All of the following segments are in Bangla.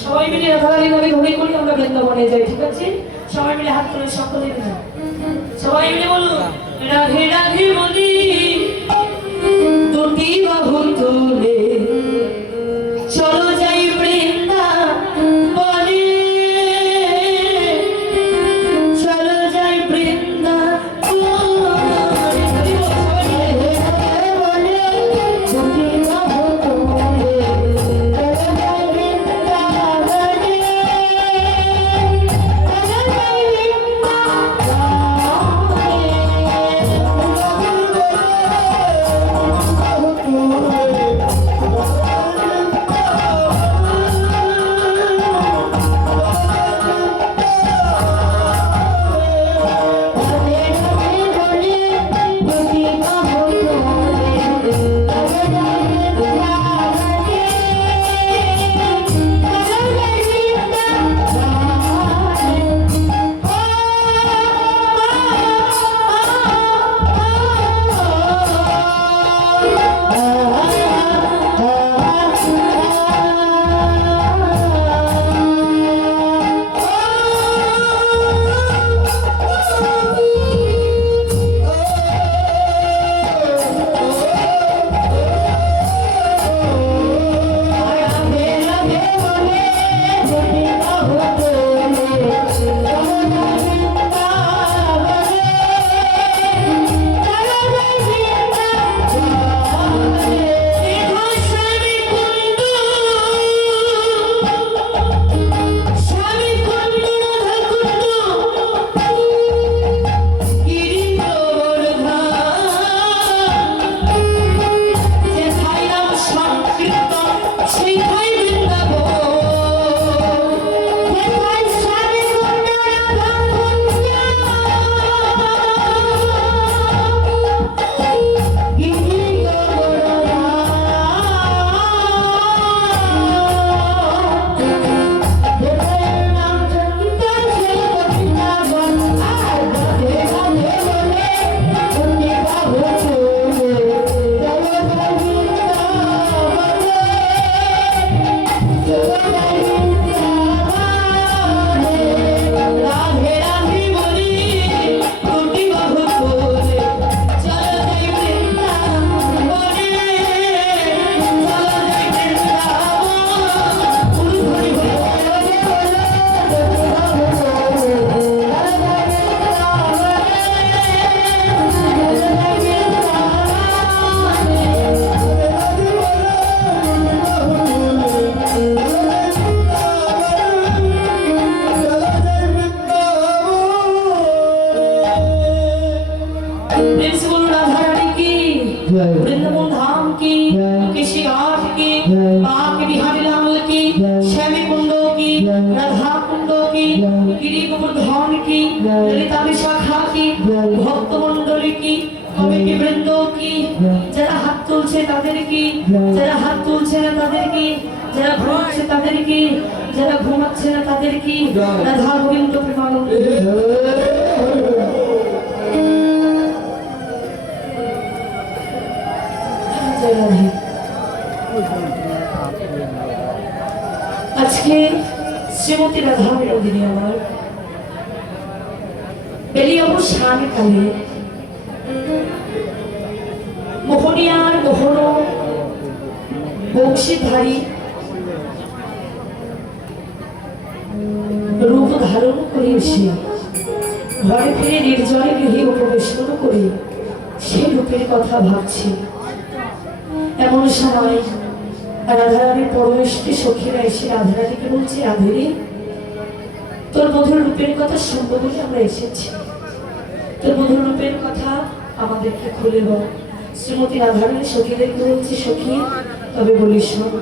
সবাই মিলে রাধারানী নামে ঘুরে ঘুরে আমরা বৃন্দাবনে যাই, ঠিক আছে? সবাই মিলে হাত তুলে সকলে মিলে সবাই মিলে বলুন, রাধে রাধে বলি দুটি বাহু তুলে চলো যাই বৃন্দাবনে, চলো যাই वृंदावन धाम की, किसी घाट की, बाग बिहारी लाल की, श्यामी कुंडों की, राधा कुंडों की, गिरी गोवर्धन की, ललिता विशाखा की, भक्त मंडली की, कमिटी वृंदों की, जरा हाथ तुलसे तादेर की, जरा हाथ तुलसे ना तादेर की, जरा घूमছে তাদের কি, जरा ঘুমাচ্ছে না তাদের কি, রাধা গোবিন্দ প্রেমানন্দ। আজকে শ্রীমতী রাধা বিনোদিনী আমার বেরিয়ে অবসান কালে মোহনিয়ার মোহন বংশীধারী রূপ ধারণ করে এসে ঘরে ফিরে নির্জনে গৃহে উপবেশন করে সেই রূপের কথা ভাবছি। এমন সময় রাধারানীর পরমেষ্টি সখীরা এসে রাধারানীকে বলছে, রাধেরি তোর মধুর রূপের কথা শুনবো বলে আমরা এসেছি, তোর মধুর রূপের কথা আমাদেরকে খুলে বল। শ্রীমতী রাধারানী সখীদেরকে বলছে, সখী তবে বলি শোন।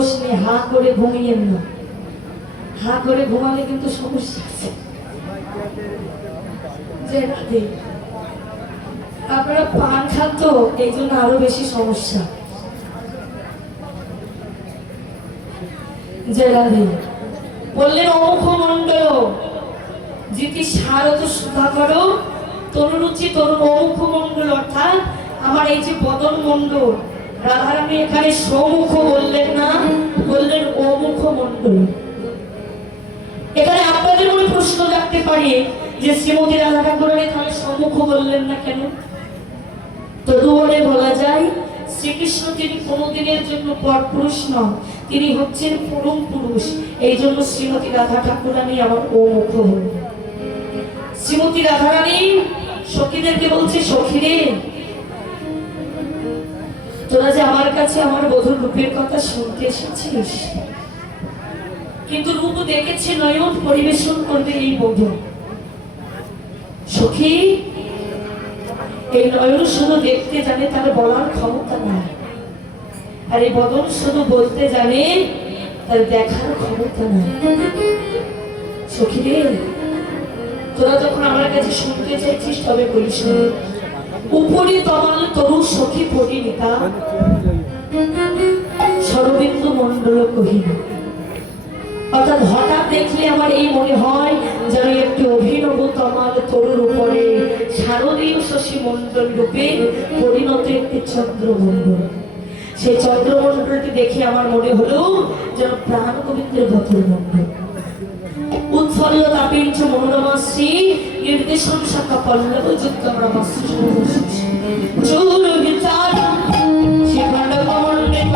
দোষ নেই, হা করে ঘুমিয়েন না। হা করে ঘুমালে কিন্তু সমস্যা আছে। যে রাধে, আপনারা পান খান তো এই জন্য আরো বেশি সমস্যা। যে রাধে বললেন অমুখ মন্ডল জিতি শারদ সুধাকর তরুরুচি তরুণ অমুখ মন্ডল, অর্থাৎ আমার এই যে বদন মন্ডল, রাধারানী এখানে সমুখ বললেন না, বললেন অমুখ মন্ডল। এখানে আপনাদের মনে প্রশ্ন রাখতে পারি যে শ্রীমতী রাধা ঠাকুরানী তাহলে সম্মুখ বললেন না কেন? তদুবনে বলা যায় শ্রীকৃষ্ণ তিনি কোনোদিনের জন্য পরপুরুষ নন, তিনি হচ্ছেন পরম পুরুষ। এই জন্য শ্রীমতী রাধা ঠাকুরানী আমার অমুখ বললেন। শ্রীমতী রাধারানী সখীদেরকে বলছে, সখীরে তোরা যে আমার কাছে আমার বধূর রূপের কথা শুনতে এসেছিস, কিন্তু রূপ দেখেছে নয়ন পরিবেশন করবে এই বধূ। সখী এই নয়ন শুধু দেখতে জানে, তার বলার ক্ষমতা নাই। আর এই বদন শুধু বলতে জানে, তার দেখার ক্ষমতা নাই। সখী রে, তোরা যখন আমার কাছে শুনতে চাইছিস তবে বলিস না, উপরি তমাল তরু সখী পরিণীতা শরবিন্দু মন্ডল কহিল। অর্থাৎ হঠাৎ দেখলে আমার এই মনে হয় যেন একটি অভিনব তমাল তরুর উপরে শারদীয় শশী মন্ডল রূপে পরিণত একটি চন্দ্রমন্ডল। সেই চন্দ্রমন্ডলটি দেখে আমার মনে হলো যেন প্রাণ গোবিন্দের ভদ্র মন্ডল। উৎফল্ল তাপিঞ্চ মনোরমাশ্রী নির্দেশন শাখা পল্লব যুক্তম রমাশ্রী চৌর বিচার শিখণ্ড কমণ্ডিত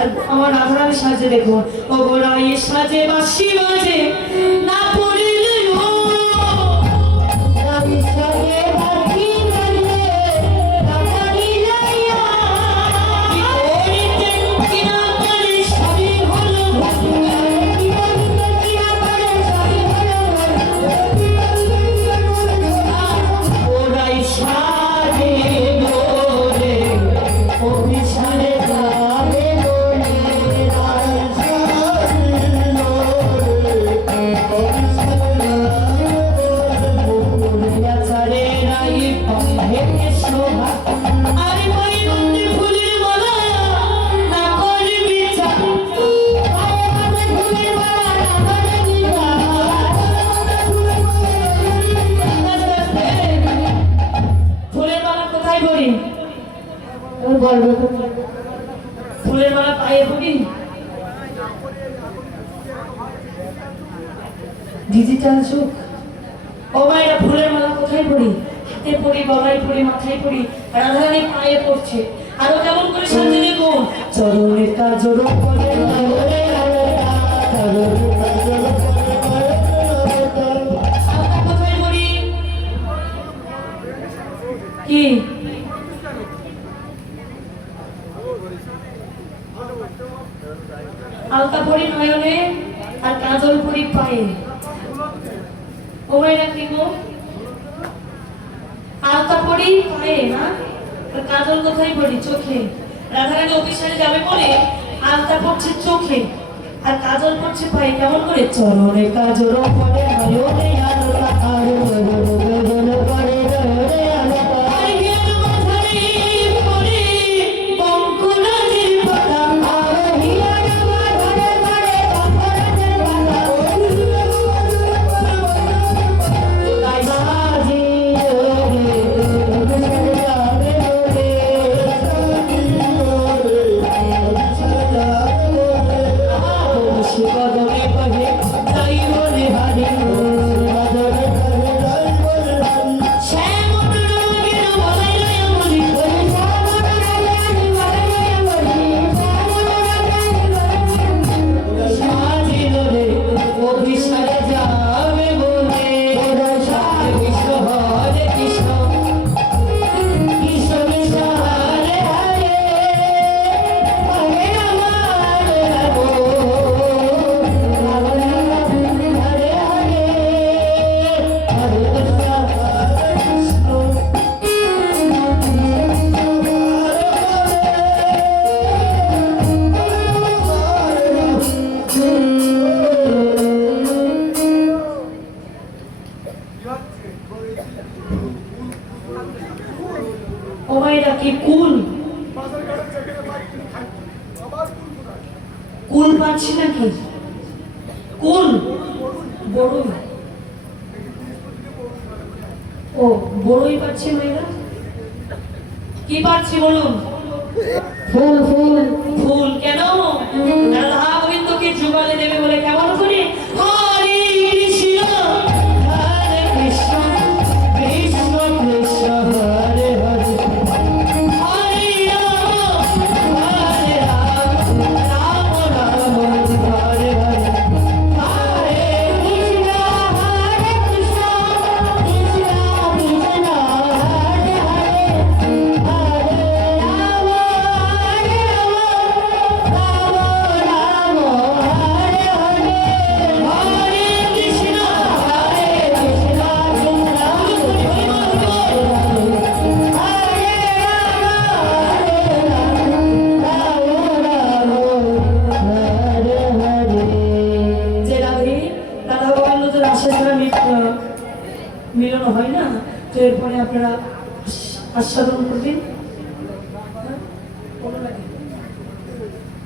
আর আমার রাধারানী সাজে দেখো, ও গোড়াই সাজে বাঁশি বাজে না পড়িলে ও রানী সাজে বাঁশি বাজে না পড়িলে বিপরীতে কিনা করে সবই হলো বিপরীতে কিনা করে সবই হলো গোড়াই সাজে গোরে অভিসারে যাবে ফুলের মালা পায়ে পড়ি ডিজিটাল যুগ। ও মায়েরা ফুলের মালা কোথায় পড়ি? হাতে পড়ি, গলায় পড়ি, মাথায় পড়ি, রাধারানী পায়ে পড়ছে। আরো কেমন করে সাজে দেখো, চরণের কাজল করে কোথায় পড়ি কি আলতা পরি নয়নে আর কাজল পরি পায়ে। ও ভাইরা কি গো, আলতা পরি পায়ে না, আর কাজল কোথায় পরি? চোখে। রাধারানী অফিসে যাবে বলে আলতা পড়ছে চোখে আর কাজল পড়ছে পায়ে। কেমন করে? চরণে কাজল পরে নয়নে আলতা আর গগন করে রে আলতা আর জ্ঞান মাথায় পরে বঙ্কুরাজের পাতা আর হিয়ার মাথায় পরে বঙ্কুরাজের পাতা তাই সাজি শিবদনে কহে তাই বলে হারি কুল পাচ্ছি নাকি? কুল বড়ই, ও বড়ই পাচ্ছি মেয়েরা। কি পাচ্ছি বলুন? ফুল ফুল ফুল। কেন? রাধা গোবিন্দকে যুগলে দেবে বলে। কেমন করে? হরে কৃষ্ণ হরে কৃষ্ণ কৃষ্ণ কৃষ্ণ হরে হরে হরে রাম হরে রাম রাম রাম হরে হরে হরে কৃষ্ণ হরে কৃষ্ণ কৃষ্ণ কৃষ্ণ হরে হরে হরে রাম হরে রাম রাম হরে হরে হরে কৃষ্ণ হরে কৃষ্ণ কৃষ্ণ মিলন হয় না, তো এরপরে আপনারা আস্বাদন করবেন।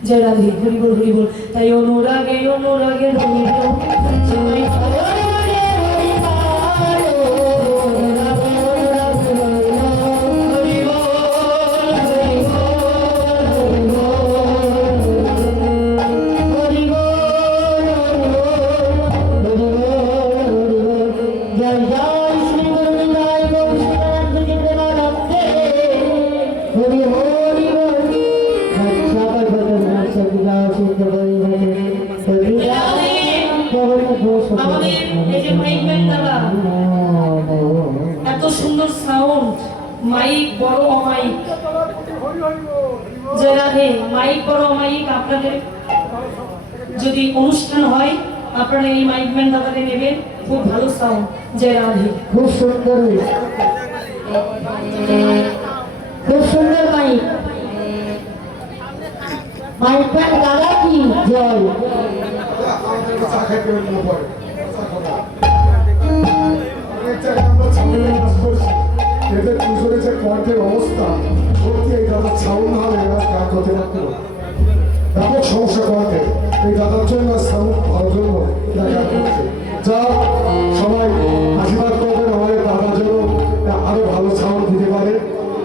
জয় রাধে, হরি বল হরি বল। তাই অনুরাগে অনুরাগে হরি হরি বল। আমাদের এই যে মাইক ম্যান দাদা এত সুন্দর সাউন্ড, মাইক বড় অমাইক, জয় রাধে। মাইক বড় অমাইক, আপনাদের যদি অনুষ্ঠান হয় আপনারা এই মাইক ম্যান দাদাকে নেবেন, খুব ভালো সাউন্ড। জয় রাধে। খুব সুন্দর হয়েছে, খুব সুন্দর মাইক। মাইক ম্যান দাদা কি জয়। এদের দুজনে যে কণ্ঠের অবস্থা, সত্যি এই দাদা ছাউন না হলে এরা কাজ করতে পারতো না। ব্যাপক সমস্যা করাতে এই দাদার জন্য সাউন্ড ভালোর জন্য দেখা করছে। যা সবাই আশীর্বাদ করবেন আমাদের দাদার জন্য আরো ভালো সাউন্ড দিতে পারে,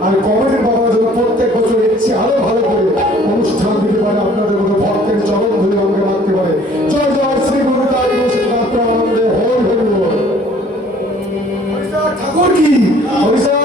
আর কমিটির বাবার জন্য প্রত্যেক বছর এর চেয়ে আরো ভালো করে অনুষ্ঠান দিতে পারে, আপনাদের মতো ভক্তের চরণ ধরে আমাকে রাখতে পারে। জয় জয় শ্রী গুরু তাই মাত্র আনন্দে হল হল ঠাকুর কি হরিষা